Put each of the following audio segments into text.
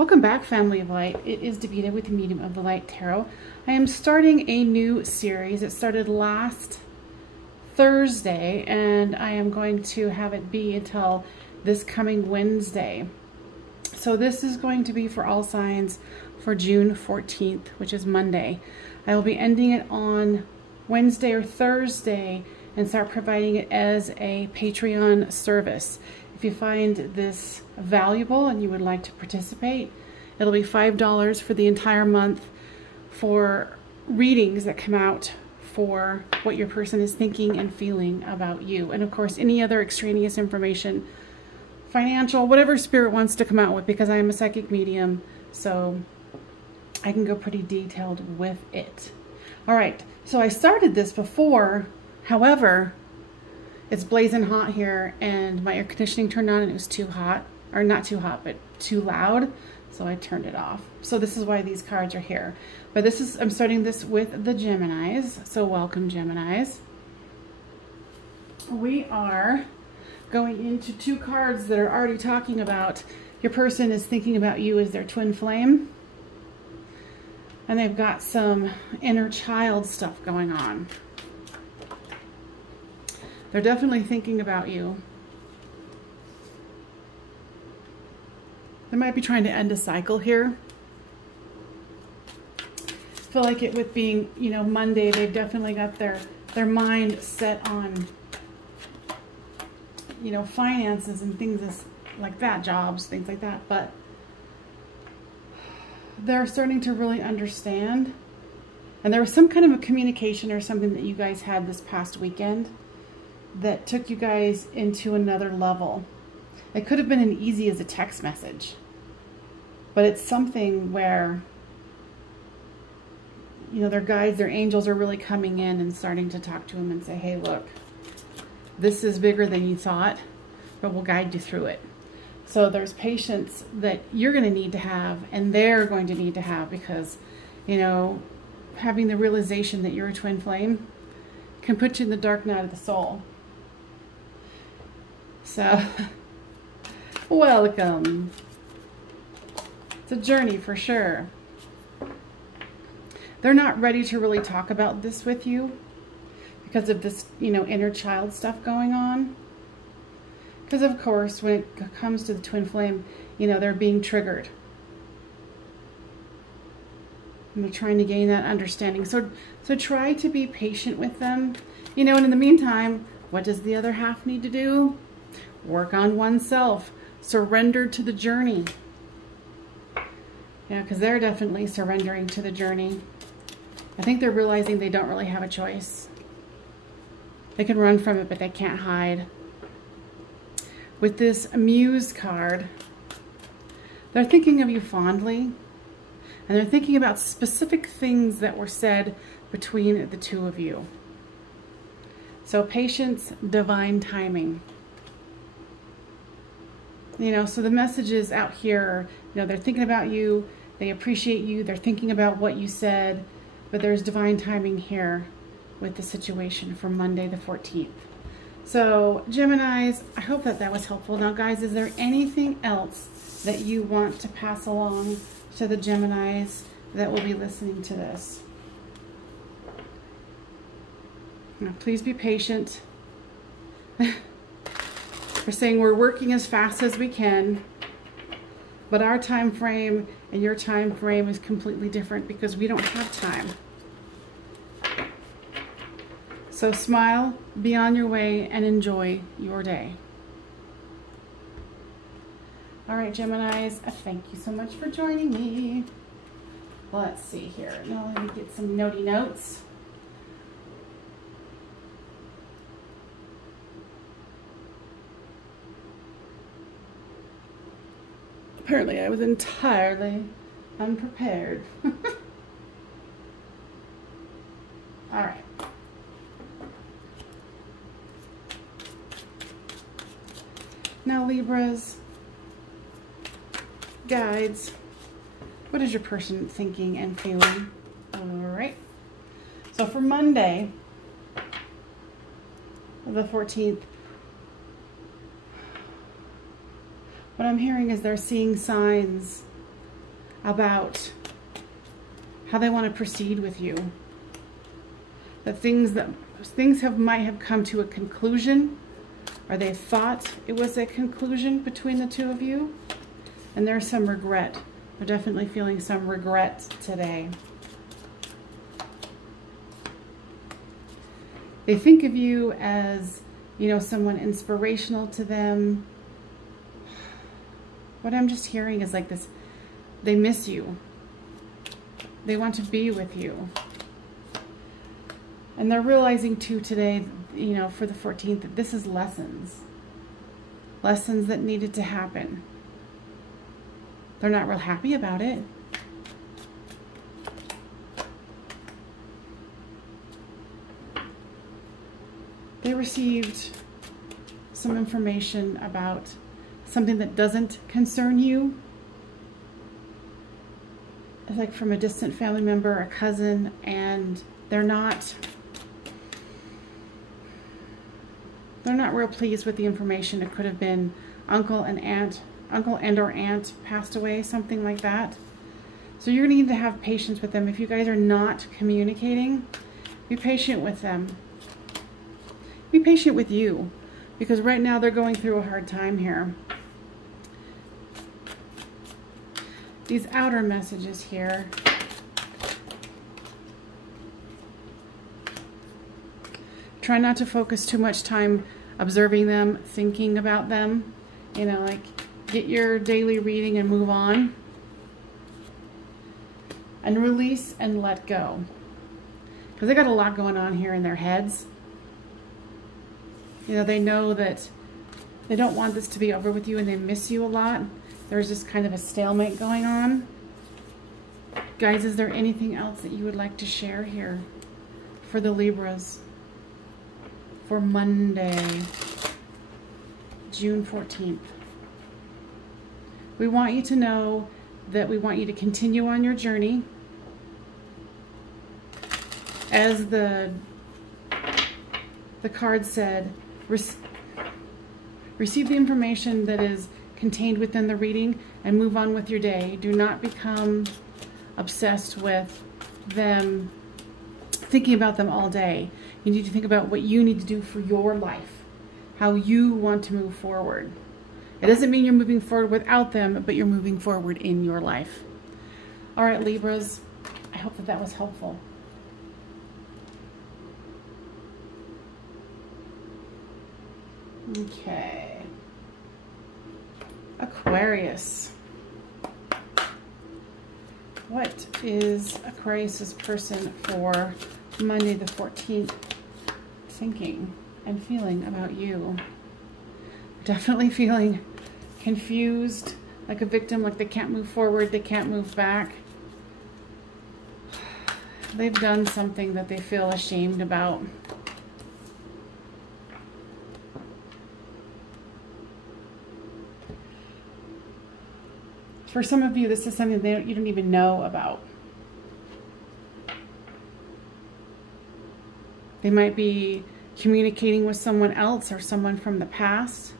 Welcome back, family of light. It is Davina with the Medium of the Light Tarot. I am starting a new series. It started last Thursday, and I am going to have it be until this coming Wednesday. So this is going to be for all signs for June 14th, which is Monday. I will be ending it on Wednesday or Thursday and start providing it as a Patreon service. If you find this valuable and you would like to participate, it'll be $5 for the entire month for readings that come out for what your person is thinking and feeling about you. And of course, any other extraneous information, financial, whatever spirit wants to come out with, because I am a psychic medium, so I can go pretty detailed with it. All right, so I started this before, however, it's blazing hot here and my air conditioning turned on and it was too hot, or not too hot, but too loud. So I turned it off. So this is why these cards are here. But this is, I'm starting this with the Geminis. So welcome, Geminis. We are going into two cards that are already talking about your person is thinking about you as their twin flame. And they've got some inner child stuff going on. They're definitely thinking about you. They might be trying to end a cycle here. I feel like it with being, you know, Monday, they've definitely got their mind set on, you know, finances and things like that, jobs, things like that. But they're starting to really understand. And there was some kind of a communication or something that you guys had this past weekend that took you guys into another level. It could have been as easy as a text message, but it's something where, you know, their guides, their angels are really coming in and starting to talk to them and say, hey, look, this is bigger than you thought, but we'll guide you through it. So there's patience that you're going to need to have and they're going to need to have, because, you know, having the realization that you're a twin flame can put you in the dark night of the soul. So, welcome. It's a journey for sure. They're not ready to really talk about this with you because of this, you know, inner child stuff going on. Because of course, when it comes to the twin flame, you know, they're being triggered. And they're trying to gain that understanding. So try to be patient with them. You know, and in the meantime, what does the other half need to do? Work on oneself. Surrender to the journey. Yeah, because they're definitely surrendering to the journey. I think they're realizing they don't really have a choice. They can run from it, but they can't hide. With this Muse card, they're thinking of you fondly. And they're thinking about specific things that were said between the two of you. So patience, divine timing. You know, so the messages out here, you know, they're thinking about you, they appreciate you, they're thinking about what you said, but there's divine timing here with the situation for Monday the 14th. So, Geminis, I hope that was helpful. Now, guys, is there anything else that you want to pass along to the Geminis that will be listening to this? Now, please be patient. We're saying we're working as fast as we can, but our time frame and your time frame is completely different because we don't have time. So smile, be on your way, and enjoy your day. All right, Geminis, thank you so much for joining me. Let's see here. Now let me get some notey notes. Apparently I was entirely unprepared. All right. Now, Libras, guides, what is your person thinking and feeling? All right. So for Monday, the 14th, what I'm hearing is they're seeing signs about how they want to proceed with you. That things might have come to a conclusion, or they thought it was a conclusion between the two of you, and there's some regret. They're definitely feeling some regret today. They think of you as, you know, someone inspirational to them. What I'm just hearing is like this, they miss you. They want to be with you. And they're realizing too today, you know, for the 14th, that this is lessons. Lessons that needed to happen. They're not real happy about it. They received some information about something that doesn't concern you. It's like from a distant family member, a cousin, and they're not real pleased with the information. It could have been uncle and or aunt passed away, something like that. So you're going to need to have patience with them. If you guys are not communicating, be patient with them. Be patient with you, because right now they're going through a hard time here. These outer messages here. Try not to focus too much time observing them, thinking about them. You know, like, get your daily reading and move on. And release and let go. Because they got a lot going on here in their heads. You know, they know that they don't want this to be over with you, and they miss you a lot. There's just kind of a stalemate going on. Guys, is there anything else that you would like to share here for the Libras for Monday, June 14th? We want you to know that we want you to continue on your journey. As the card said, receive the information that is contained within the reading and move on with your day. Do not become obsessed with them, thinking about them all day. You need to think about what you need to do for your life, how you want to move forward. It doesn't mean you're moving forward without them, but you're moving forward in your life. All right, Libras, I hope that that was helpful. Okay. Aquarius. What is Aquarius's person for Monday the 14th thinking and feeling about you? Definitely feeling confused, like a victim, like they can't move forward, they can't move back. They've done something that they feel ashamed about. For some of you, this is something you don't even know about. They might be communicating with someone else or someone from the past,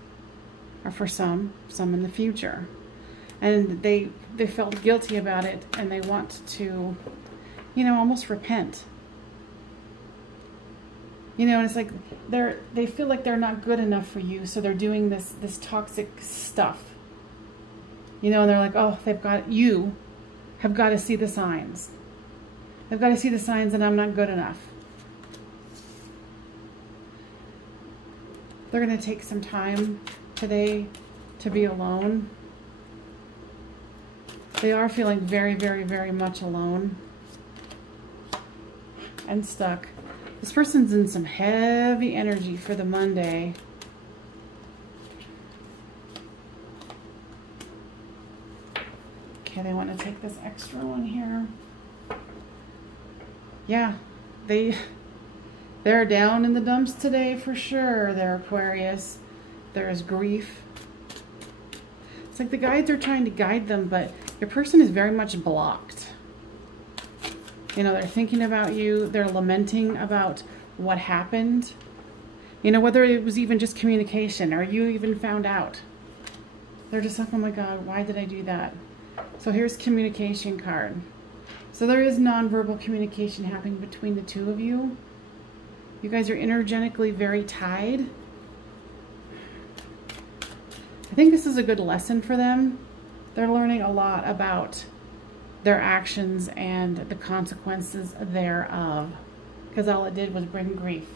or for some in the future. And they felt guilty about it, and they want to, you know, almost repent. You know, and it's like they feel like they're not good enough for you, so they're doing this toxic stuff. You know, and they're like, oh, you have got to see the signs. They've got to see the signs that I'm not good enough. They're going to take some time today to be alone. They are feeling very, very, very much alone and stuck. This person's in some heavy energy for the Monday. Okay, they want to take this extra one here. Yeah, they're down in the dumps today for sure. They're Aquarius. There is grief. It's like the guides are trying to guide them, but your person is very much blocked. You know, they're thinking about you. They're lamenting about what happened. You know, whether it was even just communication or you even found out. They're just like, oh my God, why did I do that? So here's communication card. So there is nonverbal communication happening between the two of you. You guys are energetically very tied. I think this is a good lesson for them. They're learning a lot about their actions and the consequences thereof, because all it did was bring grief.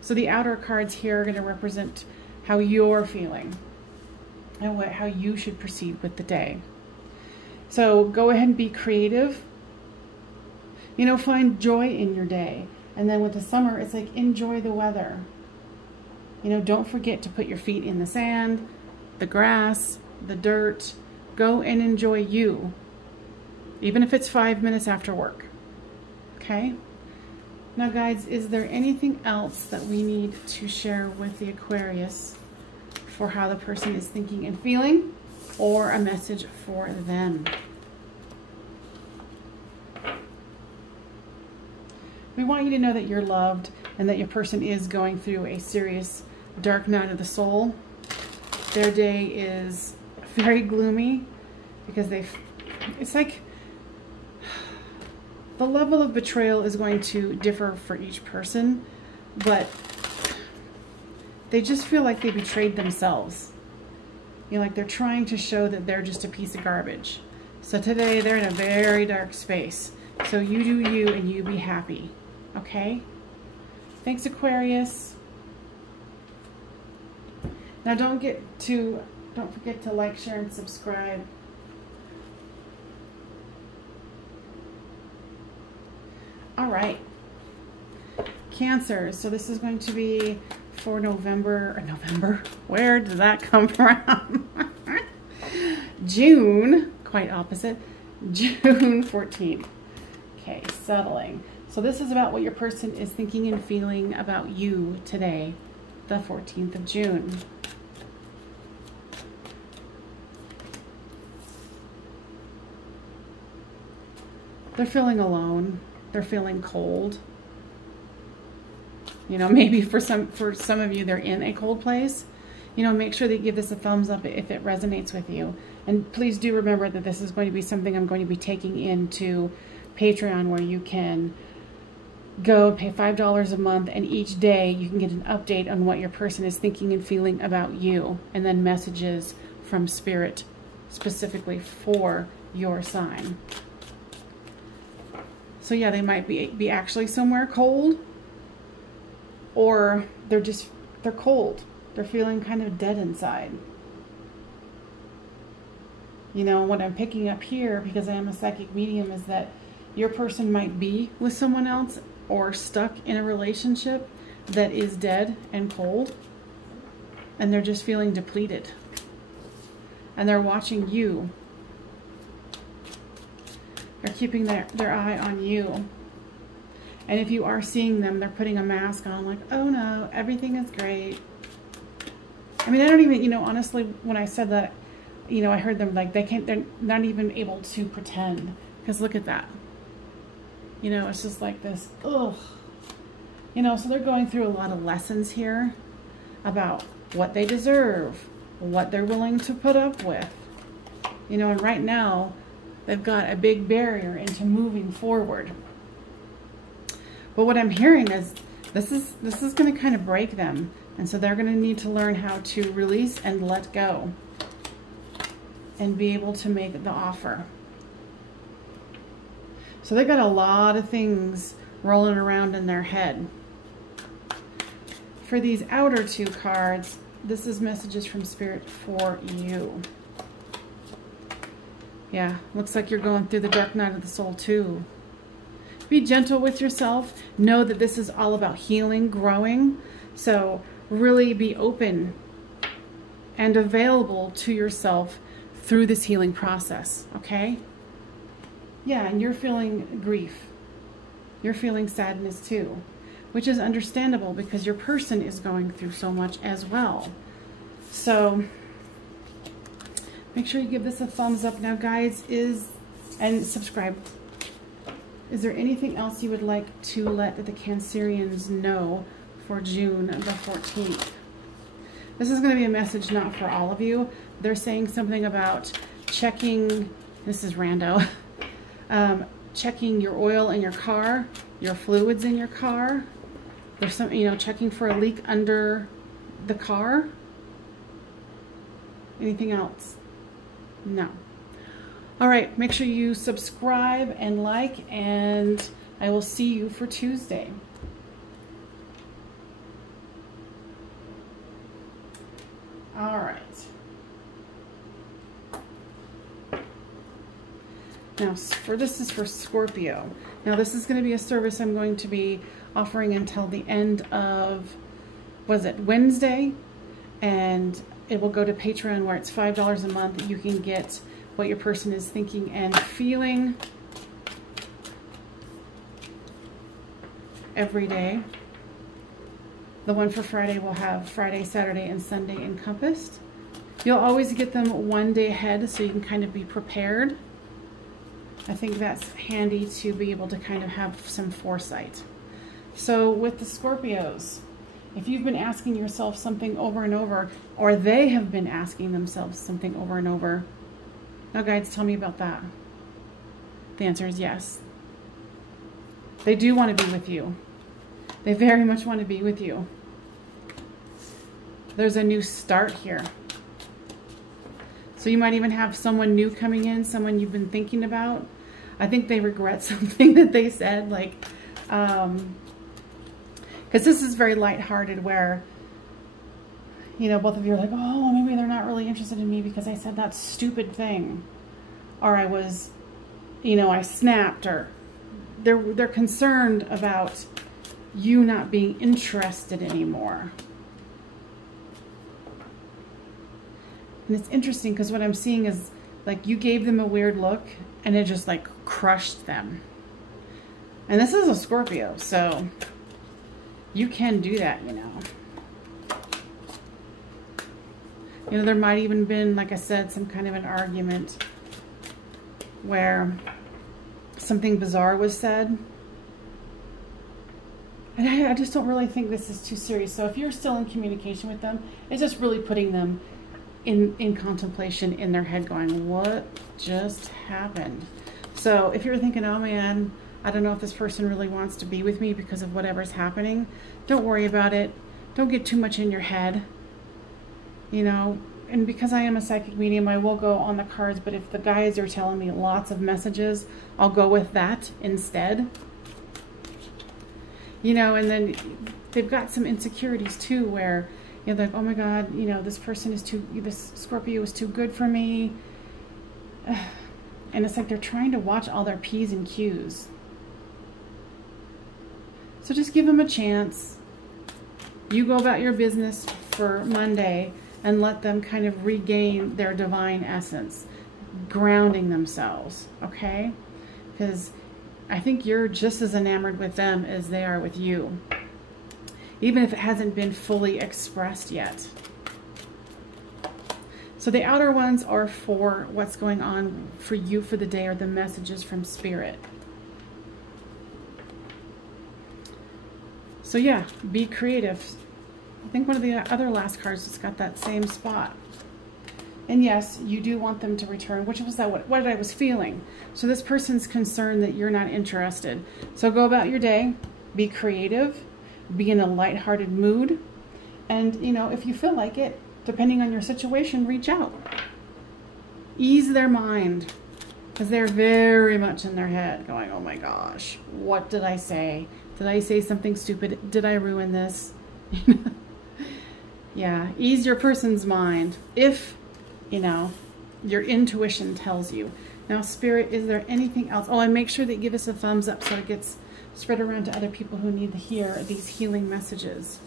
So the outer cards here are going to represent how you're feeling and how you should proceed with the day. So go ahead and be creative. You know, find joy in your day. And then with the summer, it's like, enjoy the weather. You know, don't forget to put your feet in the sand, the grass, the dirt. Go and enjoy you, even if it's 5 minutes after work. Okay? Now, guys, is there anything else that we need to share with the Aquarius for how the person is thinking and feeling, or a message for them? We want you to know that you're loved and that your person is going through a serious dark night of the soul. Their day is very gloomy because it's like the level of betrayal is going to differ for each person, but they just feel like they betrayed themselves. You know, like they're trying to show that they're just a piece of garbage. So today they're in a very dark space. So you do you and you be happy. Okay? Thanks, Aquarius. Now don't forget to like, share, and subscribe. All right. Cancer. So this is going to be for November. Where did that come from? June. Quite opposite. June 14th. Okay, settling. So this is about what your person is thinking and feeling about you today, the 14th of June. They're feeling alone. They're feeling cold. You know, maybe for some of you, they're in a cold place. You know, make sure that you give this a thumbs up if it resonates with you. And please do remember that this is going to be something I'm going to be taking into Patreon, where you can go pay $5 a month, and each day you can get an update on what your person is thinking and feeling about you, and then messages from Spirit specifically for your sign. So yeah, they might be actually somewhere cold, or they're cold. They're feeling kind of dead inside. You know, what I'm picking up here, because I am a psychic medium, is that your person might be with someone else or stuck in a relationship that is dead and cold, and they're just feeling depleted. And they're watching you. They're keeping their eye on you. And if you are seeing them, they're putting a mask on, like, oh no, everything is great. I mean, I don't even, you know, honestly, when I said that, you know, I heard them like, they're not even able to pretend. Because look at that. You know, it's just like this, ugh. You know, so they're going through a lot of lessons here about what they deserve, what they're willing to put up with. You know, and right now, they've got a big barrier into moving forward. But what I'm hearing is this is going to kind of break them. And so they're going to need to learn how to release and let go and be able to make the offer. So they've got a lot of things rolling around in their head. For these outer two cards, this is messages from Spirit for you. Yeah, looks like you're going through the dark night of the soul too. Be gentle with yourself. Know that this is all about healing, growing. So really be open and available to yourself through this healing process, okay? Yeah, and you're feeling grief. You're feeling sadness too, which is understandable because your person is going through so much as well. So make sure you give this a thumbs up now, guys, and subscribe. Is there anything else you would like to let the Cancerians know for June the 14th? This is going to be a message not for all of you. They're saying something about checking this is rando, checking your oil in your car, your fluids in your car. There's some, you know, checking for a leak under the car. Anything else? No. All right, make sure you subscribe and like, and I will see you for Tuesday. All right. Now, this is for Scorpio. Now, this is going to be a service I'm going to be offering until the end of, was it Wednesday? And it will go to Patreon, where it's $5 a month. You can get what your person is thinking and feeling every day. The one for Friday will have Friday, Saturday, and Sunday encompassed. You'll always get them one day ahead, so you can kind of be prepared. I think that's handy to be able to kind of have some foresight. So with the Scorpios, if you've been asking yourself something over and over, or they have been asking themselves something over and over, now guides, tell me about that. The answer is yes. They do want to be with you. They very much want to be with you. There's a new start here. So you might even have someone new coming in, someone you've been thinking about. I think they regret something that they said, like, because this is very lighthearted, where, you know, both of you are like, oh, maybe they're not really interested in me because I said that stupid thing, or I was, you know, I snapped, or they're concerned about you not being interested anymore. And it's interesting because what I'm seeing is, like, you gave them a weird look and it just like crushed them. And this is a Scorpio, so you can do that, you know. You know, there might even been, like I said, some kind of an argument where something bizarre was said. And I just don't really think this is too serious. So if you're still in communication with them, it's just really putting them in contemplation in their head, going, what just happened? So if you're thinking, oh man, I don't know if this person really wants to be with me because of whatever's happening, don't worry about it. Don't get too much in your head, you know. And because I am a psychic medium, I will go on the cards, but if the guides are telling me lots of messages, I'll go with that instead. You know, and then they've got some insecurities too, where, you know, like, oh my God, you know, this Scorpio is too good for me. And it's like they're trying to watch all their P's and Q's. So just give them a chance. You go about your business for Monday and let them kind of regain their divine essence, grounding themselves, okay? Because I think you're just as enamored with them as they are with you, even if it hasn't been fully expressed yet. So the outer ones are for what's going on for you for the day, or the messages from Spirit. So yeah, be creative. I think one of the other last cards has got that same spot. And yes, you do want them to return, which was what I was feeling. So this person's concerned that you're not interested. So go about your day, be creative, be in a lighthearted mood, and, you know, if you feel like it, depending on your situation, reach out. Ease their mind, because they're very much in their head going, oh my gosh, what did I say? Did I say something stupid? Did I ruin this? Yeah, ease your person's mind if, you know, your intuition tells you. Now, Spirit, is there anything else? Oh, and make sure that you give us a thumbs up so it gets spread around to other people who need to hear these healing messages.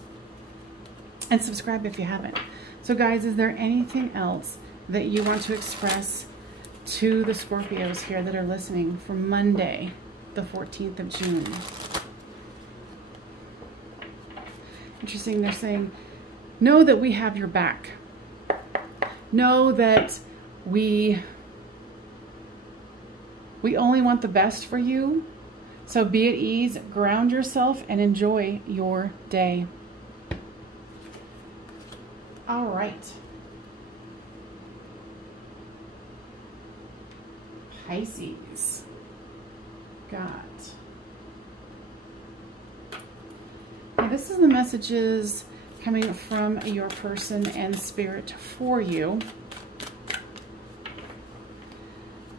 And subscribe if you haven't. So guys, is there anything else that you want to express to the Scorpios here that are listening for Monday, the 14th of June? Interesting, they're saying, know that we have your back. Know that we only want the best for you. So be at ease, ground yourself, and enjoy your day. All right. Pisces. Got. Okay, this is the messages coming from your person and spirit for you.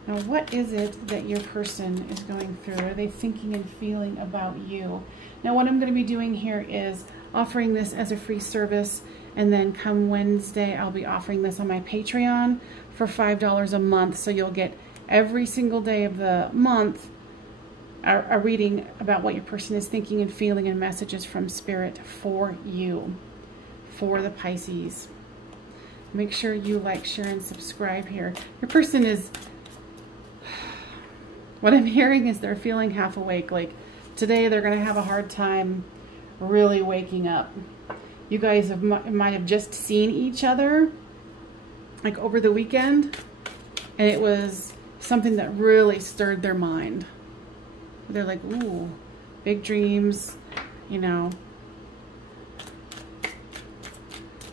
Now, what is it that your person is going through? What are they thinking and feeling about you? Now, what I'm going to be doing here is offering this as a free service, and then come Wednesday, I'll be offering this on my Patreon for $5 a month. So you'll get every single day of the month a reading about what your person is thinking and feeling, and messages from spirit for you, for the Pisces. Make sure you like, share, and subscribe here. Your person is, what I'm hearing is they're feeling half awake. Like today they're going to have a hard time really waking up. You guys might have just seen each other like over the weekend, and it was something that really stirred their mind. They're like, ooh, big dreams, you know.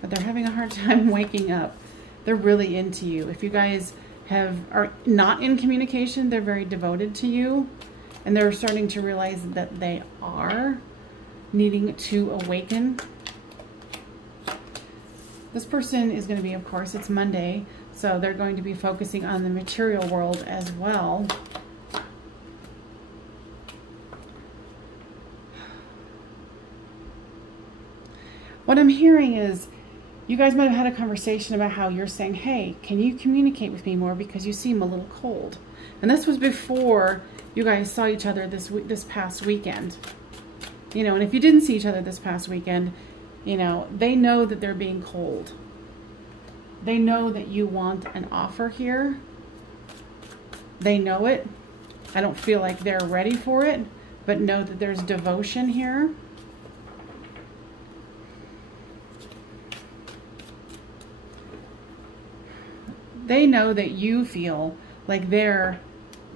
But they're having a hard time waking up. They're really into you. If you guys are not in communication, they're very devoted to you, and they're starting to realize that they are needing to awaken. This person is going to be, of course, it's Monday, so they're going to be focusing on the material world as well. What I'm hearing is you guys might have had a conversation about how you're saying, hey, can you communicate with me more because you seem a little cold. And this was before you guys saw each other this past weekend. You know, and if you didn't see each other this past weekend, you know, they know that they're being cold. They know that you want an offer here. They know it. I don't feel like they're ready for it, but know that there's devotion here. They know that you feel like they're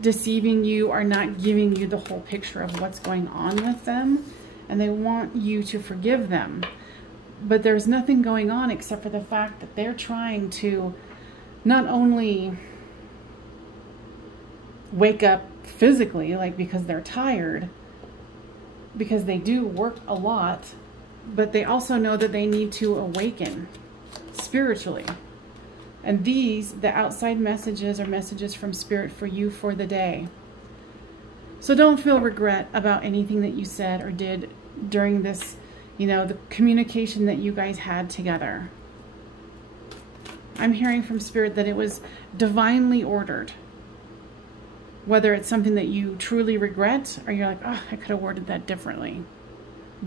deceiving you or not giving you the whole picture of what's going on with them, and they want you to forgive them. But there's nothing going on except for the fact that they're trying to not only wake up physically, like because they're tired, because they do work a lot, but they also know that they need to awaken spiritually. And the outside messages are messages from spirit for you for the day. So don't feel regret about anything that you said or did during this, you know, the communication that you guys had together. I'm hearing from spirit that it was divinely ordered. Whether it's something that you truly regret or you're like, oh, I could have worded that differently.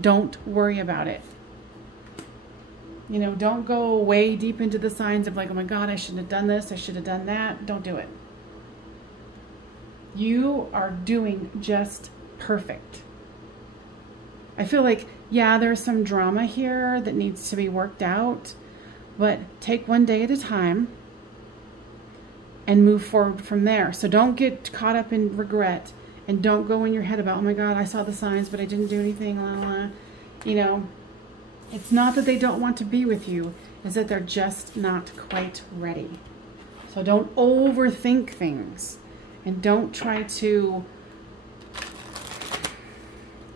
Don't worry about it. You know, don't go way deep into the signs of like, oh my God, I shouldn't have done this, I should have done that. Don't do it. You are doing just perfect. I feel like, yeah, there's some drama here that needs to be worked out, but take one day at a time and move forward from there. So don't get caught up in regret, and don't go in your head about, oh my God, I saw the signs, but I didn't do anything, blah, blah. You know, it's not that they don't want to be with you, it's that they're just not quite ready. So don't overthink things, and don't try to,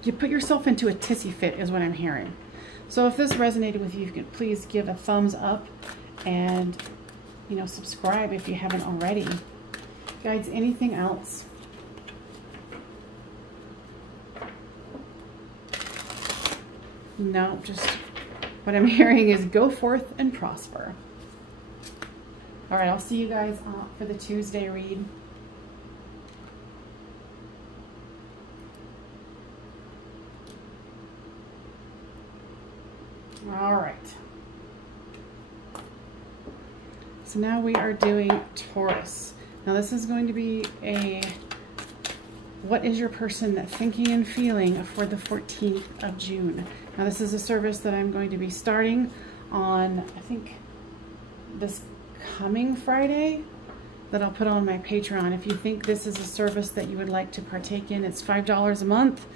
you put yourself into a tissy fit is what I'm hearing. So if this resonated with you, you can please give a thumbs up and, you know, subscribe if you haven't already. Guys, anything else? No, just what I'm hearing is go forth and prosper. All right, I'll see you guys for the Tuesday read. All right. So now we are doing Taurus. Now this is going to be a what is your person thinking and feeling for the 14th of June. Now this is a service that I'm going to be starting on, I think, this coming Friday, that I'll put on my Patreon. If you think this is a service that you would like to partake in, it's $5 a month.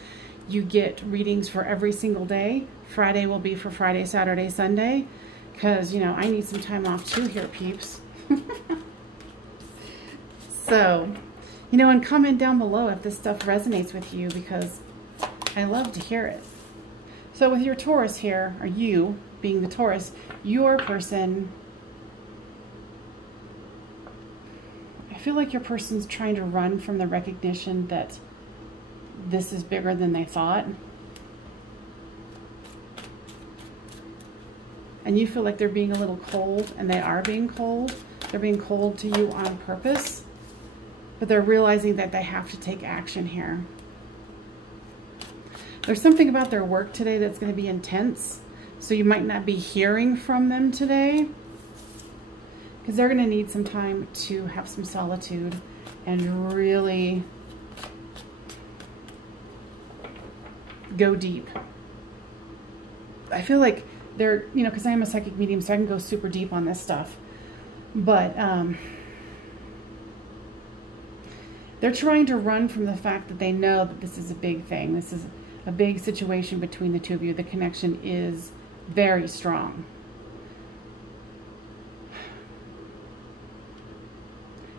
You get readings for every single day. Friday will be for Friday, Saturday, Sunday, because, you know, I need some time off too here, peeps. So You know, and comment down below if this stuff resonates with you, because I love to hear it. So with your Taurus here, or you being the Taurus, your person, I feel like your person's trying to run from the recognition that this is bigger than they thought. And you feel like they're being a little cold, and they are being cold. They're being cold to you on purpose, but they're realizing that they have to take action here. There's something about their work today that's going to be intense, so you might not be hearing from them today, because they're going to need some time to have some solitude and really go deep. I feel like they're, you know, because I am a psychic medium, so I can go super deep on this stuff, but they're trying to run from the fact that they know that this is a big thing. This is a big situation between the two of you. The connection is very strong.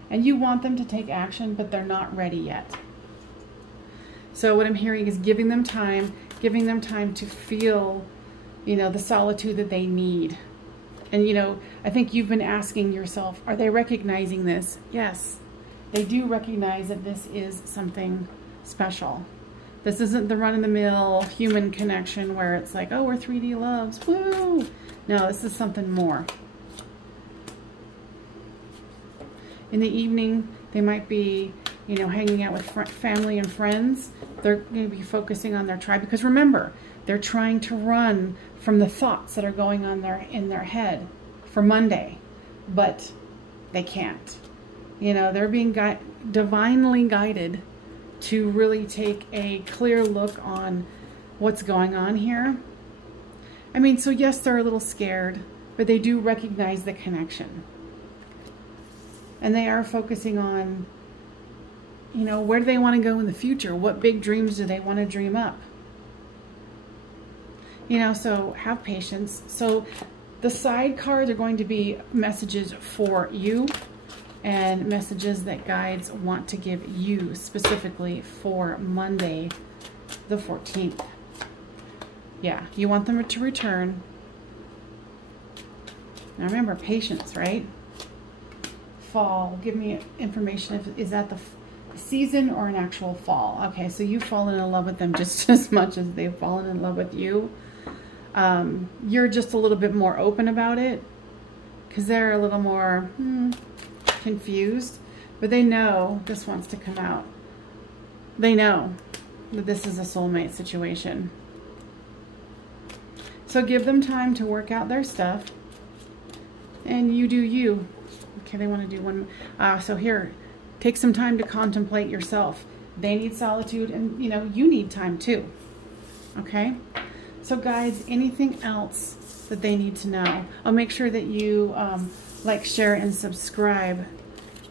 And you want them to take action, but they're not ready yet. So what I'm hearing is giving them time to feel, you know, the solitude that they need. And, you know, I think you've been asking yourself, are they recognizing this? Yes, they do recognize that this is something special. This isn't the run-of-the-mill human connection where it's like, oh, we're 3D loves, woo! No, this is something more. In the evening, they might be, you know, hanging out with family and friends. They're going to be focusing on their tribe, because remember, they're trying to run from the thoughts that are going on in their head for Monday, but they can't. You know, they're being divinely guided to really take a clear look on what's going on here. I mean, so yes, they're a little scared, but they do recognize the connection. And they are focusing on, you know, where do they want to go in the future? What big dreams do they want to dream up? You know, so have patience. So the side cards are going to be messages for you, and messages that guides want to give you specifically for Monday the 14th. Yeah, you want them to return. Now remember, patience, right? Fall, give me information. Is that the season or an actual fall? Okay, so you've fallen in love with them just as much as they've fallen in love with you. You're just a little bit more open about it, because they're a little more confused, but they know this wants to come out. They know that this is a soulmate situation. So give them time to work out their stuff, and you do you. Okay, they want to do one. So here, take some time to contemplate yourself. They need solitude, and you know, you need time too. Okay? So guides, anything else that they need to know? I'll make sure that you like, share, and subscribe,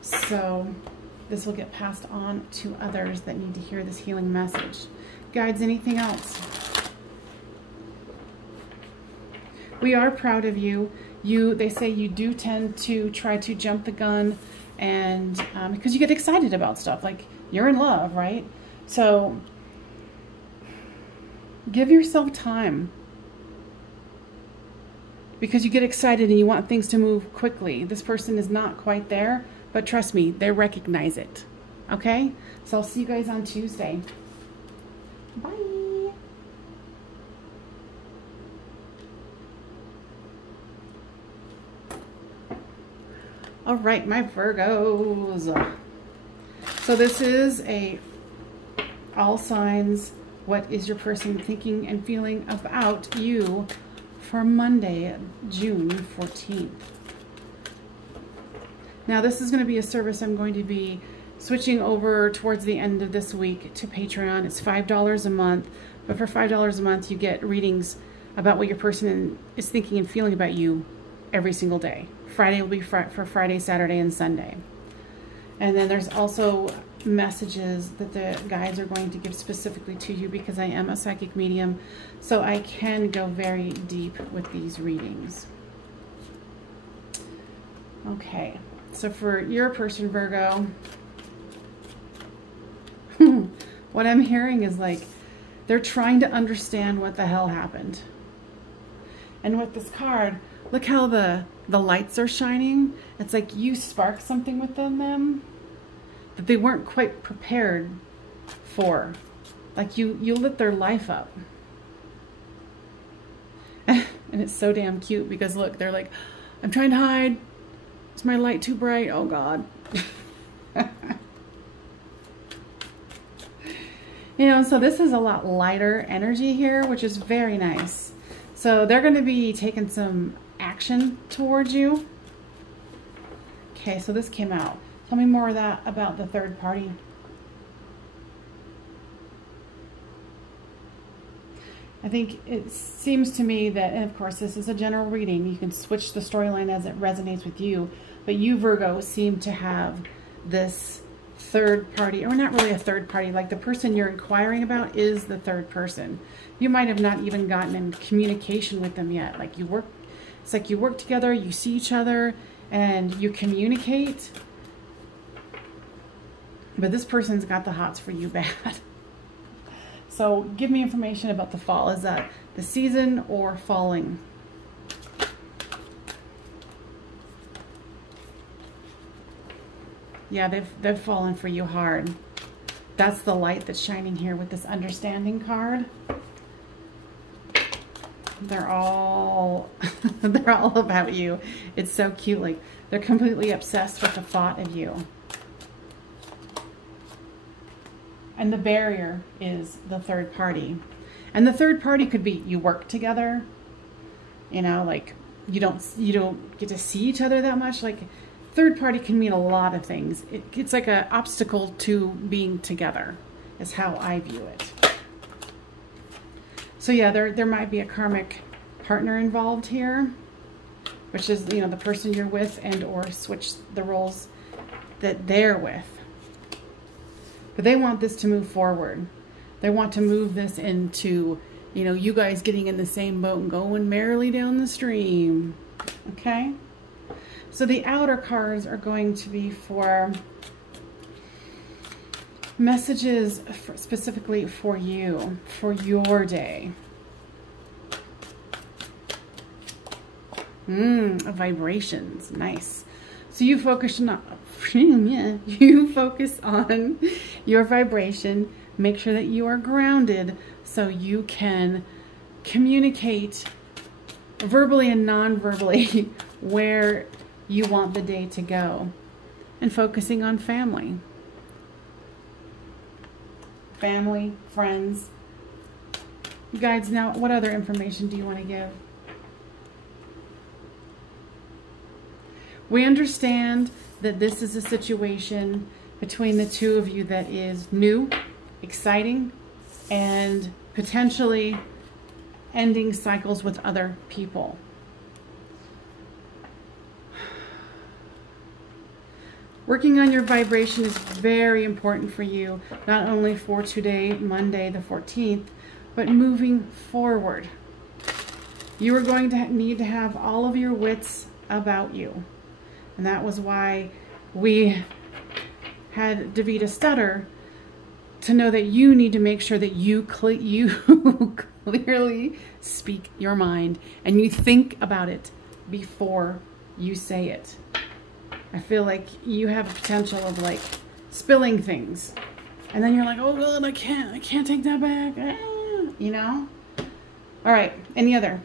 so this will get passed on to others that need to hear this healing message. Guides, anything else? We are proud of you. They say you do tend to try to jump the gun, and because you get excited about stuff, like you're in love, right? So give yourself time, because you get excited and you want things to move quickly. This person is not quite there, but trust me, they recognize it. Okay? So I'll see you guys on Tuesday. Bye. All right, my Virgos. So this is all signs. What is your person thinking and feeling about you for Monday, June 14th? Now, this is going to be a service I'm going to be switching over towards the end of this week to Patreon. It's $5 a month, but for $5 a month, you get readings about what your person is thinking and feeling about you every single day. Friday will be for Friday, Saturday, and Sunday. And then there's also messages that the guides are going to give specifically to you, because I am a psychic medium, so I can go very deep with these readings. Okay, so for your person, Virgo, What I'm hearing is like they're trying to understand what the hell happened. And with this card, look how the lights are shining. It's like you sparked something within them that they weren't quite prepared for. Like you lit their life up. And it's so damn cute because look, they're like, I'm trying to hide. Is my light too bright? Oh God. You know, so this is a lot lighter energy here, which is very nice. So they're going to be taking some action towards you. Okay, so this came out. Tell me more of that about the third party. I think it seems to me that, and of course this is a general reading, you can switch the storyline as it resonates with you, but you, Virgo, seem to have this third party, or not really a third party, like the person you're inquiring about is the third person. You might have not even gotten in communication with them yet. Like it's like you work together, you see each other, and you communicate, but this person's got the hots for you bad. So give me information about the fall. Is that the season or falling? Yeah, they've fallen for you hard. That's the light that's shining here with this understanding card. They're all they're all about you. It's so cute. Like they're completely obsessed with the thought of you. And the barrier is the third party. And the third party could be you work together. You know, like you don't get to see each other that much. Like third party can mean a lot of things. It's like an obstacle to being together is how I view it. So yeah, there might be a karmic partner involved here, which is, you know, the person you're with, and or switch the roles that they're with. But they want this to move forward. They want to move this into, you know, you guys getting in the same boat and going merrily down the stream. Okay? So the outer cards are going to be for messages specifically for you, for your day. Vibrations. Nice. So you focus on you focus on your vibration. Make sure that you are grounded so you can communicate verbally and non-verbally where you want the day to go. And focusing on family. Family, friends. Guides, now what other information do you want to give? We understand that this is a situation between the two of you that is new, exciting, and potentially ending cycles with other people. Working on your vibration is very important for you, not only for today, Monday the 14th, but moving forward. You are going to need to have all of your wits about you. And that was why we had Davida stutter, to know that you need to make sure that you clearly speak your mind and you think about it before you say it. I feel like you have a potential of like spilling things, and then you're like, oh God, I can't take that back. You know? All right. Any other?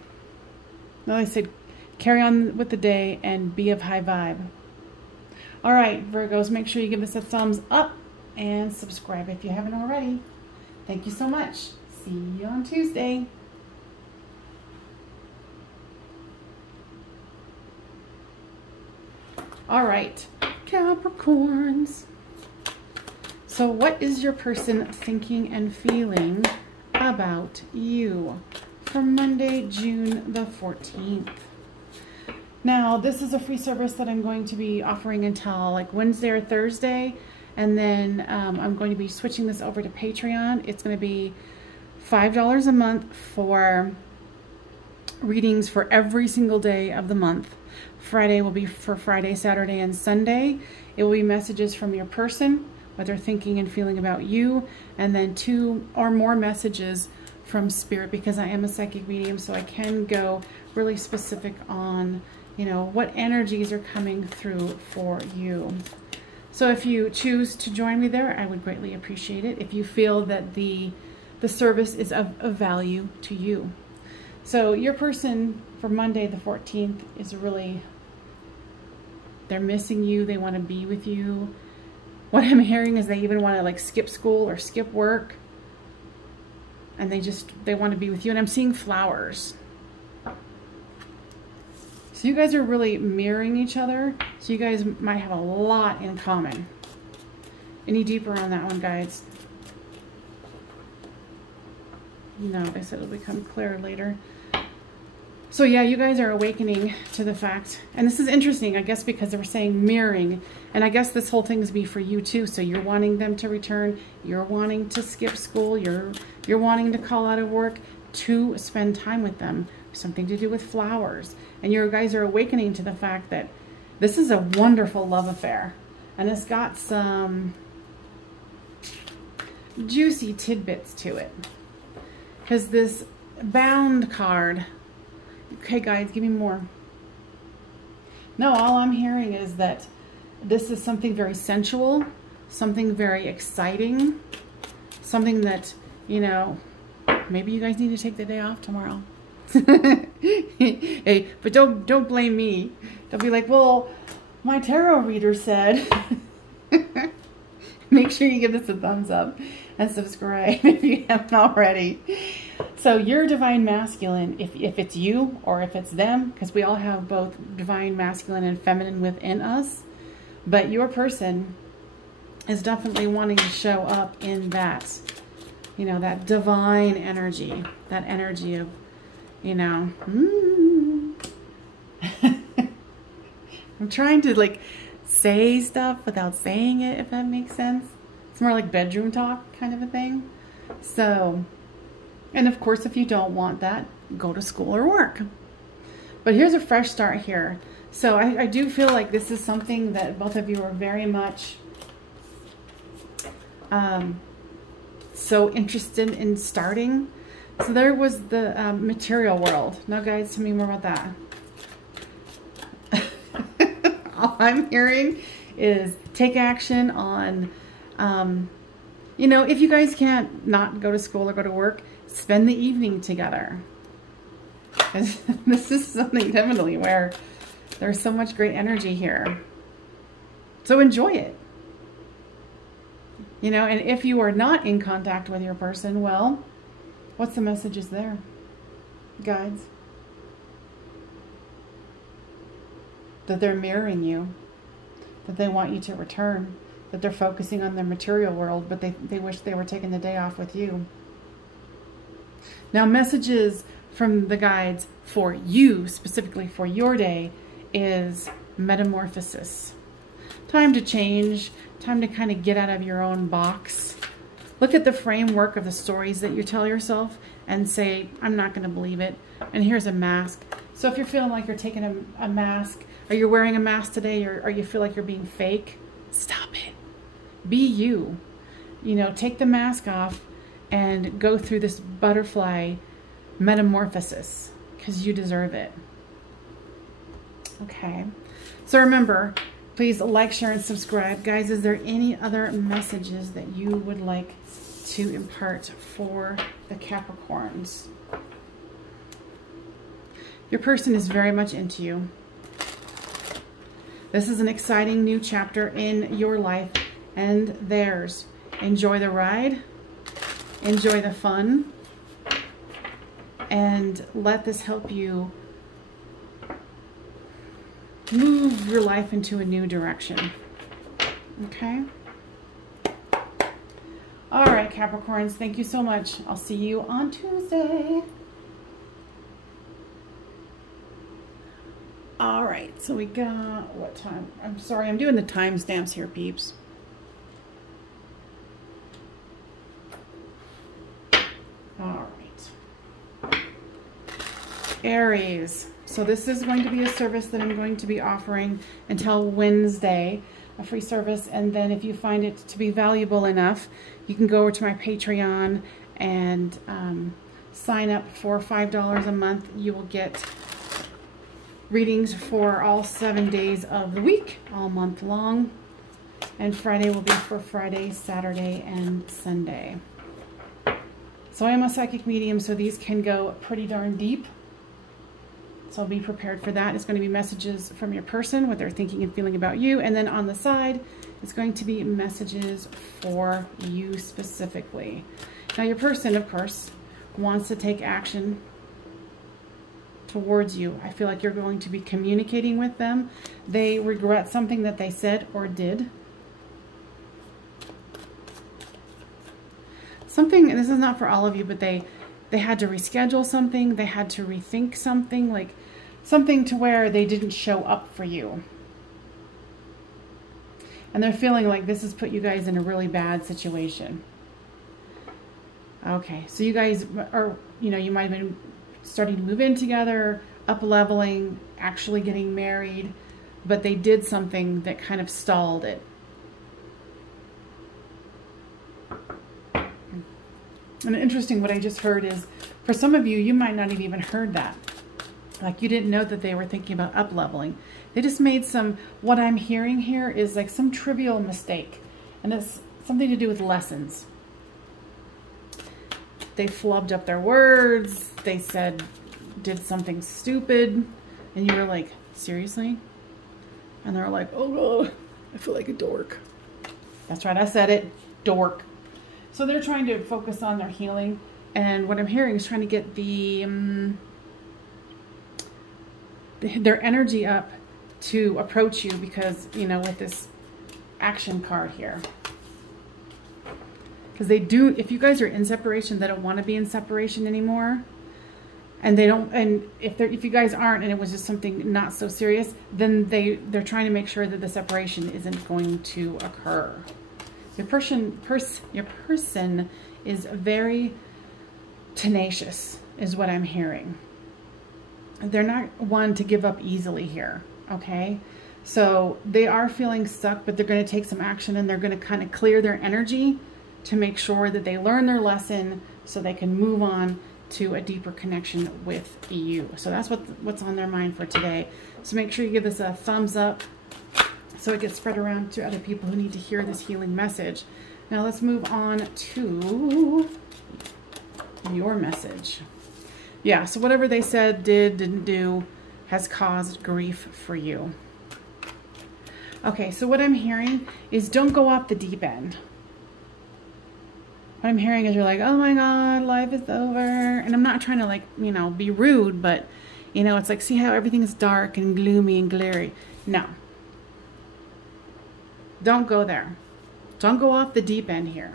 No, I said carry on with the day and be of high vibe. All right, Virgos, make sure you give us a thumbs up and subscribe if you haven't already. Thank you so much. See you on Tuesday. All right, Capricorns. So what is your person thinking and feeling about you for Monday, June the 14th? Now, this is a free service that I'm going to be offering until like Wednesday or Thursday. And then I'm going to be switching this over to Patreon. It's going to be $5 a month for readings for every single day of the month. Friday will be for Friday, Saturday, and Sunday. It will be messages from your person what they're thinking and feeling about you, and then 2 or more messages from Spirit, because I am a psychic medium, so I can go really specific on, you know, what energies are coming through for you. So if you choose to join me there, I would greatly appreciate it if you feel that the service is of value to you. So your person for Monday the 14th is really, they're missing you. They want to be with you. What I'm hearing is they even want to like skip school or skip work. And they want to be with you. And I'm seeing flowers. So you guys are really mirroring each other. So you guys might have a lot in common. Any deeper on that one, guys? No, they said it'll become clear later. So yeah, you guys are awakening to the fact, and this is interesting, I guess, because they were saying mirroring, and I guess this whole thing is be for you too. So you're wanting them to return, you're wanting to skip school, you're wanting to call out of work to spend time with them, something to do with flowers. And you guys are awakening to the fact that this is a wonderful love affair, and it's got some juicy tidbits to it. Because this bound card, okay guys, give me more. No, all I'm hearing is that this is something very sensual, something very exciting, something that, you know, maybe you guys need to take the day off tomorrow. Hey, but don't blame me. Don't be like, well, my tarot reader said. Make sure you give this a thumbs up and subscribe if you haven't already. So your divine masculine, if it's you or if it's them, because we all have both divine masculine and feminine within us, but your person is definitely wanting to show up in that, you know, that divine energy, that energy of, you know, I'm trying to like say stuff without saying it, if that makes sense. It's more like bedroom talk kind of a thing. So, and of course, if you don't want that, go to school or work. But here's a fresh start here. So I do feel like this is something that both of you are very much so interested in starting. So there was the material world. Now guys, tell me more about that. All I'm hearing is take action on, you know, if you guys can't not go to school or go to work, spend the evening together. This is something definitely where there's so much great energy here. So enjoy it. You know, and if you are not in contact with your person, well, what's the messages there? Guides. That they're mirroring you. That they want you to return. That they're focusing on their material world, but they wish they were taking the day off with you. Now, messages from the guides for you, specifically for your day, is metamorphosis. Time to change, time to kind of get out of your own box. Look at the framework of the stories that you tell yourself and say, I'm not going to believe it. And here's a mask. So if you're feeling like you're taking a mask, or you're wearing a mask today, or you feel like you're being fake, stop it. Be you. You know, take the mask off and go through this butterfly metamorphosis, because you deserve it. Okay. So remember, please like, share, and subscribe. Guys, is there any other messages that you would like to impart for the Capricorns? Your person is very much into you. This is an exciting new chapter in your life and theirs. Enjoy the ride. Enjoy the fun. And let this help you move your life into a new direction. Okay? All right, Capricorns, thank you so much. I'll see you on Tuesday. All right, so we got, what time? I'm sorry, I'm doing the timestamps here, peeps. All right. Aries. So this is going to be a service that I'm going to be offering until Wednesday. a free service. And then if you find it to be valuable enough, you can go over to my Patreon and sign up for $5 a month. You will get readings for all 7 days of the week, all month long. And Friday will be for Friday, Saturday, and Sunday. So I am a psychic medium, so these can go pretty darn deep. So be prepared for that. It's going to be messages from your person, what they're thinking and feeling about you. And then on the side, it's going to be messages for you specifically. Now your person, of course, wants to take action towards you. I feel like you're going to be communicating with them. They regret something that they said or did. Something, and this is not for all of you, but they had to reschedule something. They had to rethink something, like something to where they didn't show up for you. And they're feeling like this has put you guys in a really bad situation. Okay, so you guys are, you know, you might have been starting to move in together, up-leveling, actually getting married, but they did something that kind of stalled it. And interesting, what I just heard is, for some of you, you might not have even heard that. Like you didn't know that they were thinking about up-leveling. They just made some, what I'm hearing here is like some trivial mistake. And it's something to do with lessons. They flubbed up their words. They said, did something stupid. And you were like, seriously? And they're like, oh, God, I feel like a dork. That's right, I said it, dork. So they're trying to focus on their healing. And what I'm hearing is trying to get their energy up to approach you because, you know, with this action card here. Because they do, if you guys are in separation, they don't want to be in separation anymore. And they don't, and if you guys aren't, and it was just something not so serious, then they're trying to make sure that the separation isn't going to occur. Your person is very tenacious, is what I'm hearing. They're not one to give up easily here, okay? So they are feeling stuck, but they're going to take some action, and they're going to kind of clear their energy to make sure that they learn their lesson so they can move on to a deeper connection with you. So that's what's on their mind for today. So make sure you give this a thumbs up so it gets spread around to other people who need to hear this healing message. Now let's move on to your message. Yeah, so whatever they said, didn't do, has caused grief for you. Okay, so what I'm hearing is don't go off the deep end. What I'm hearing is you're like, oh my God, life is over. And I'm not trying to, like, you know, be rude, but, you know, it's like, see how everything is dark and gloomy and glary. No. Don't go there. Don't go off the deep end here.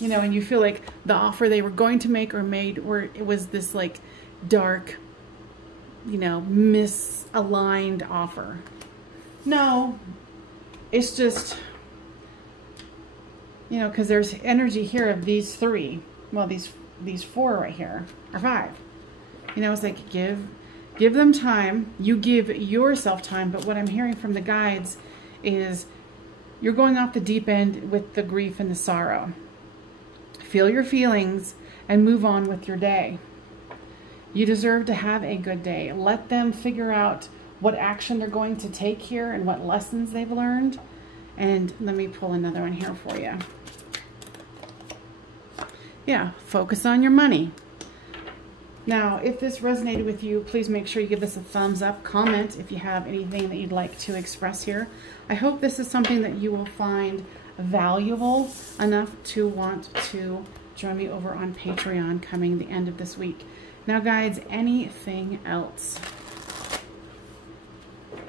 You know, and you feel like the offer they were going to make or made, or it was this like dark, you know, misaligned offer. No, it's just, you know, because there's energy here of these three. Well, these four right here, or five. You know, it's like give them time. You give yourself time. But what I'm hearing from the guides is you're going off the deep end with the grief and the sorrow. Feel your feelings and move on with your day. You deserve to have a good day. Let them figure out what action they're going to take here and what lessons they've learned. And let me pull another one here for you. Yeah, focus on your money. Now, if this resonated with you, please make sure you give this a thumbs up. Comment if you have anything that you'd like to express here. I hope this is something that you will find valuable enough to want to join me over on Patreon coming the end of this week. Now, guides, anything else?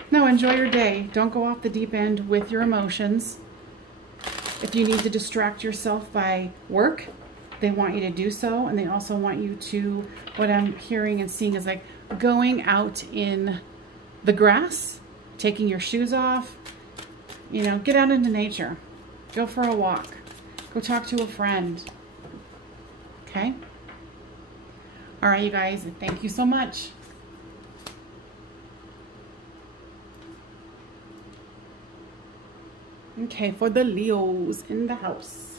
No, enjoy your day. Don't go off the deep end with your emotions. If you need to distract yourself by work, they want you to do so, and they also want you to, what I'm hearing and seeing is like going out in the grass, taking your shoes off, you know, get out into nature. Go for a walk. Go talk to a friend. Okay? All right, you guys, thank you so much. Okay, for the Leos in the house.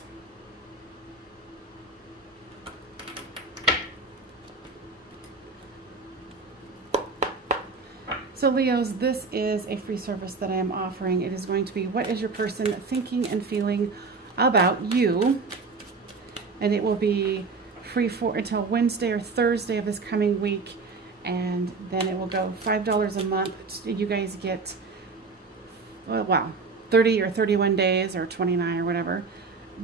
So Leos, this is a free service that I am offering. It is going to be, what is your person thinking and feeling about you? And it will be free for until Wednesday or Thursday of this coming week. And then it will go $5 a month. You guys get, well, 30 or 31 days or 29 or whatever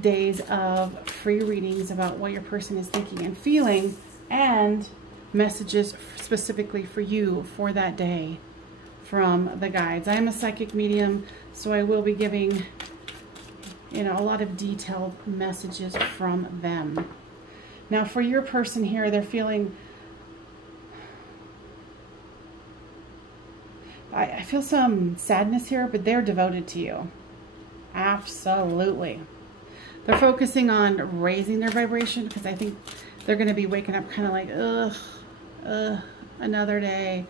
days of free readings about what your person is thinking and feeling, and messages specifically for you for that day from the guides. I am a psychic medium, so I will be giving, you know, a lot of detailed messages from them. Now for your person here, they're feeling, I feel some sadness here, but they're devoted to you. Absolutely. They're focusing on raising their vibration, because I think they're going to be waking up kind of like, another day,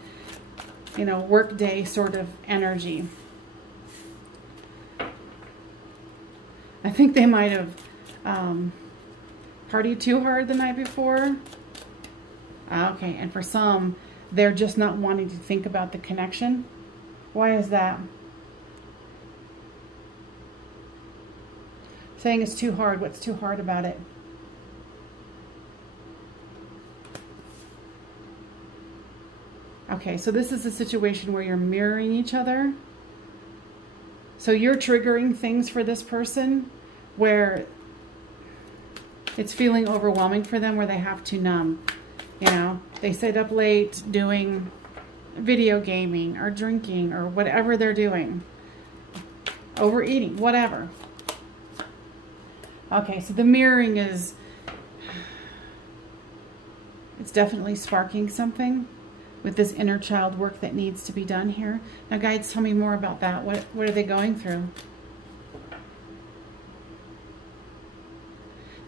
you know, work day sort of energy. I think they might have partied too hard the night before. Okay, and for some, they're just not wanting to think about the connection. Why is that? Saying it's too hard. What's too hard about it? Okay, so this is a situation where you're mirroring each other. So you're triggering things for this person where it's feeling overwhelming for them, where they have to numb. You know, they sit up late doing video gaming or drinking or whatever they're doing. Overeating, whatever. Okay, so the mirroring is, it's definitely sparking something with this inner child work that needs to be done here. Now guides, tell me more about that. What are they going through?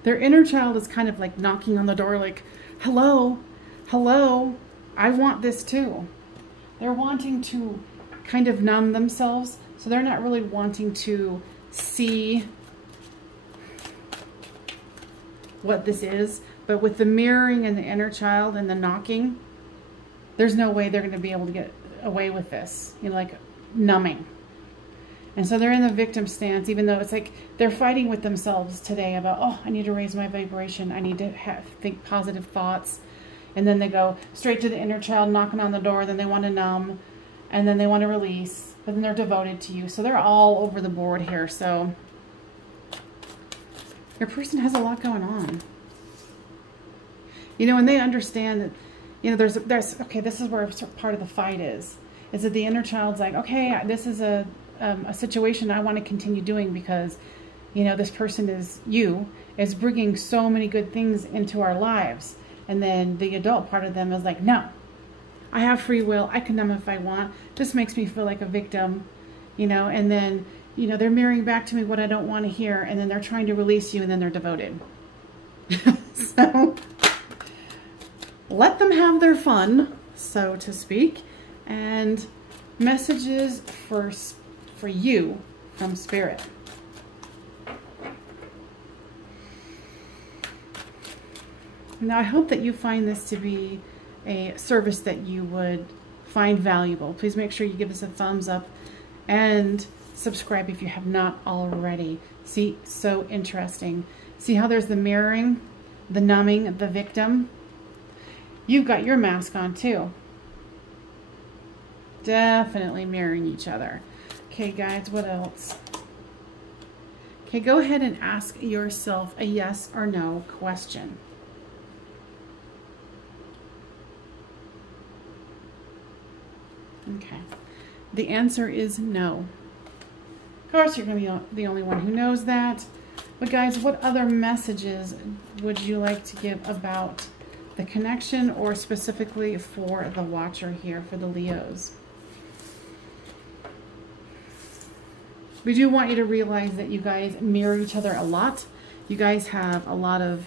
Their inner child is kind of like knocking on the door like, hello, hello, I want this too. They're wanting to kind of numb themselves, so they're not really wanting to see what this is. But with the mirroring and the inner child and the knocking, there's no way they're going to be able to get away with this, you know, like numbing. And so they're in the victim stance, even though it's like they're fighting with themselves today about, oh, I need to raise my vibration. I need to think positive thoughts. And then they go straight to the inner child knocking on the door. Then they want to numb, and then they want to release, but then they're devoted to you. So they're all over the board here. So your person has a lot going on. You know, and they understand that, you know, there's okay, this is where part of the fight is that the inner child's like, okay, this is a situation I want to continue doing because, you know, this person is bringing so many good things into our lives. And then the adult part of them is like, no, I have free will. I can numb if I want. This makes me feel like a victim, you know, and then, you know, they're mirroring back to me what I don't want to hear. And then they're trying to release you, and then they're devoted. So let them have their fun, so to speak. And messages for you from Spirit. Now, I hope that you find this to be a service that you would find valuable. Please make sure you give us a thumbs up and subscribe if you have not already. See, so interesting. See how there's the mirroring, the numbing, the victim? You've got your mask on too. Definitely mirroring each other. Okay, guys, what else? Okay, go ahead and ask yourself a yes or no question. Okay, the answer is no. Of course, you're going to be the only one who knows that. But guys, what other messages would you like to give about the connection, or specifically for the watcher here, for the Leos? We do want you to realize that you guys mirror each other a lot. You guys have a lot of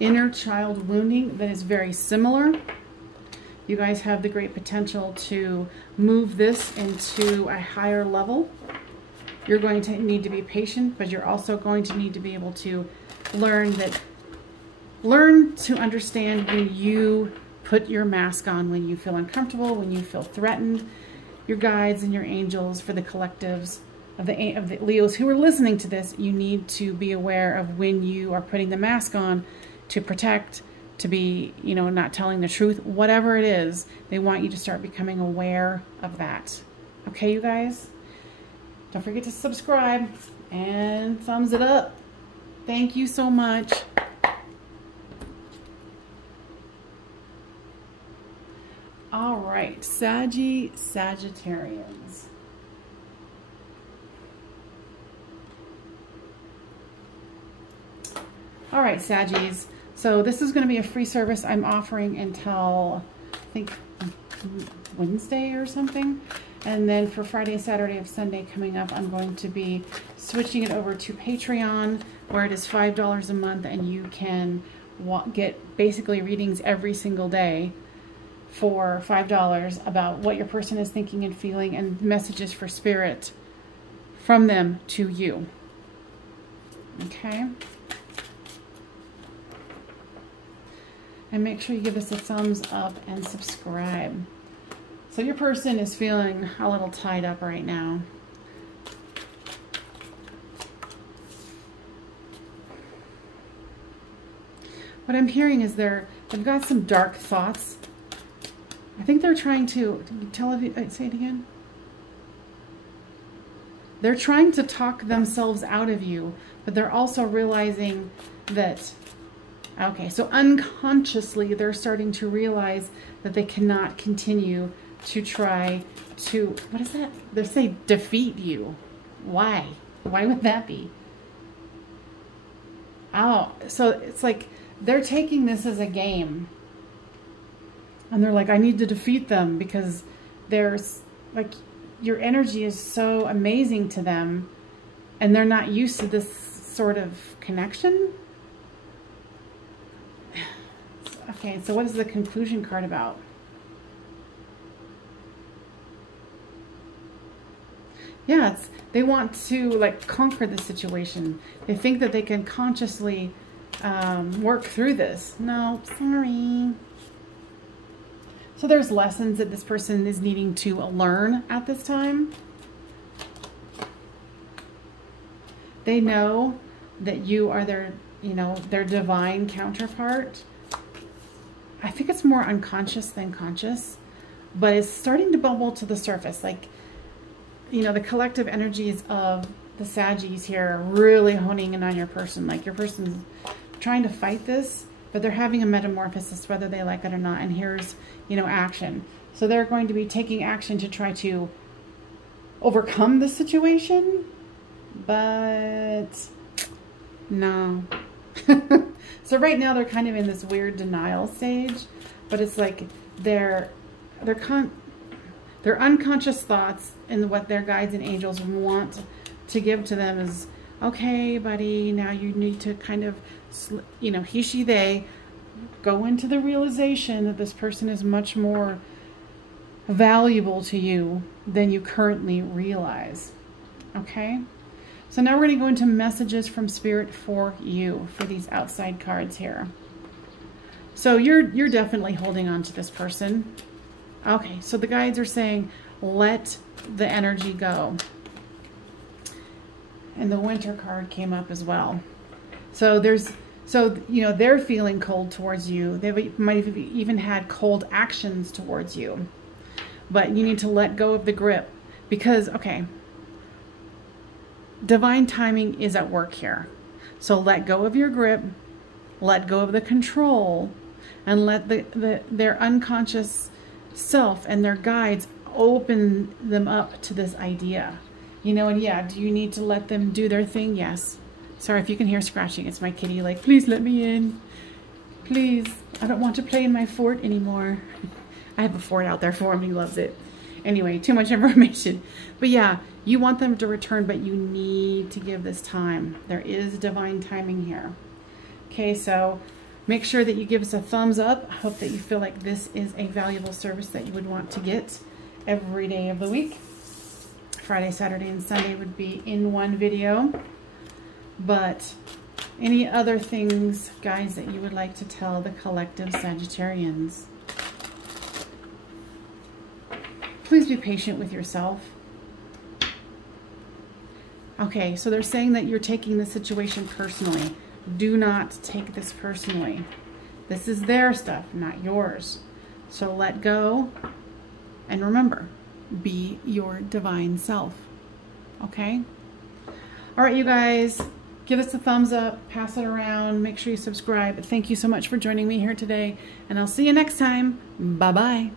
inner child wounding that is very similar. You guys have the great potential to move this into a higher level. You're going to need to be patient, but you're also going to need to be able to learn to understand when you put your mask on, when you feel uncomfortable, when you feel threatened. Your guides and your angels, for the collectives of the Leos who are listening to this, you need to be aware of when you are putting the mask on to protect, to be, you know, not telling the truth, whatever it is. They want you to start becoming aware of that. Okay, you guys? Don't forget to subscribe and thumbs it up. Thank you so much. All right, Sagittarians. All right, Saggies. So this is going to be a free service I'm offering until, I think, Wednesday or something. And then for Friday, Saturday, and Sunday coming up, I'm going to be switching it over to Patreon, where it is $5 a month, and you can get basically readings every single day for $5 about what your person is thinking and feeling, and messages for spirit from them to you. Okay? And make sure you give us a thumbs up and subscribe. So your person is feeling a little tied up right now. What I'm hearing is they've got some dark thoughts. I think they're trying to, say it again? They're trying to talk themselves out of you, but they're also realizing that, okay, so unconsciously they're starting to realize that they cannot continue to try to, what is that? They say defeat you. Why? Why would that be? Oh, so it's like they're taking this as a game. And they're like, I need to defeat them because there's like, your energy is so amazing to them and they're not used to this sort of connection. Okay, so what is the conclusion card about? Yeah, they want to like conquer the situation. They think that they can consciously work through this. No, sorry. So there's lessons that this person is needing to learn at this time. They know that you are their, you know, their divine counterpart. I think it's more unconscious than conscious, but it's starting to bubble to the surface. Like, you know, the collective energies of the Saggies here are really honing in on your person. Like your person's trying to fight this, but they're having a metamorphosis whether they like it or not. And here's, you know, action. So they're going to be taking action to try to overcome the situation, but no. So right now they're kind of in this weird denial stage, but it's like their unconscious thoughts and what their guides and angels want to give to them is, okay, buddy, now you need to kind of, you know, he, she, they, go into the realization that this person is much more valuable to you than you currently realize. Okay? So now we're going to go into messages from Spirit for you, for these outside cards here. So you're definitely holding on to this person. Okay, so the guides are saying, let the energy go. And the Winter card came up as well. So you know, they're feeling cold towards you. They might have even had cold actions towards you. But you need to let go of the grip because, okay, divine timing is at work here. So let go of your grip, let go of the control, and let their unconscious self and their guides open them up to this idea. You know, and yeah, do you need to let them do their thing? Yes. Sorry if you can hear scratching. It's my kitty like, please let me in. Please. I don't want to play in my fort anymore. I have a fort out there for him. He loves it. Anyway, too much information. But yeah, you want them to return, but you need to give this time. There is divine timing here. Okay, so Make sure that you give us a thumbs up. I hope that you feel like this is a valuable service that you would want to get every day of the week. Friday, Saturday, and Sunday would be in one video. But any other things, guys, that you would like to tell the collective Sagittarians? Please be patient with yourself. Okay, so they're saying that you're taking the situation personally. Do not take this personally. This is their stuff, not yours. So let go, and remember, be your divine self. Okay? All right, you guys, give us a thumbs up, pass it around, make sure you subscribe. Thank you so much for joining me here today, and I'll see you next time. Bye-bye.